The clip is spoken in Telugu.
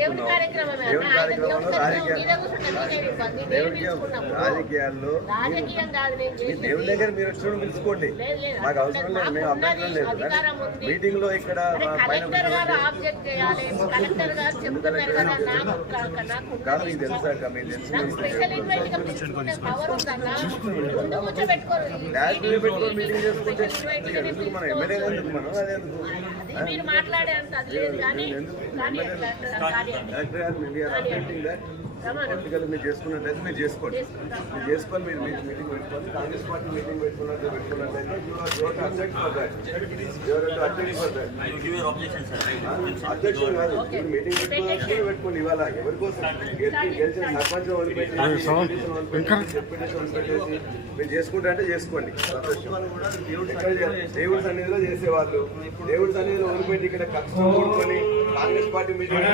దేవుడి కార్యక్రమంలో రాజకీయాల్లో. దేవుడి దగ్గర మీరు వచ్చి పిలుచుకోండి. లేదు, లేదు. మాకు అవసరం లేదు మేము అభ్యంతరం లేదు. మీటింగ్లో ఇక్కడ కదా మీకు తెలుసా మీకు తెలుసు మీటింగ్ చేసుకుంటే ఎందుకు మనం? ఎమ్మెల్యే ఎందుకు? మనం అదే ఎందుకు? కలెక్టర్ గారు మీరు. పొలిటికల్ మీరు చేసుకున్నట్లయితే మీరు చేసుకోండి. మీరు చేసుకొని మీరు మీరు మీటింగ్ పెట్టుకోండి. కాంగ్రెస్ పార్టీ మీటింగ్ పెట్టుకున్నట్టు పెట్టుకున్నట్లయితే. అధ్యక్షుడు కాదు. మీరు మీటింగ్ పెట్టుకోవాల్సి పెట్టుకోండి ఇవాళ. ఎవరి కోసం? గెలిచిన సర్పంచ్ వదిలిపెట్టి డిప్యూటీషన్ వదిలిపెట్టేసి మీరు చేసుకుంటా అంటే చేసుకోండి? దేవుడి సన్నిధిలో చేసేవాళ్ళు. దేవుడి సన్నిధిలో వదిలిపెట్టి ఇక్కడ కష్టం కూడుకొని కాంగ్రెస్ పార్టీ మీటింగ్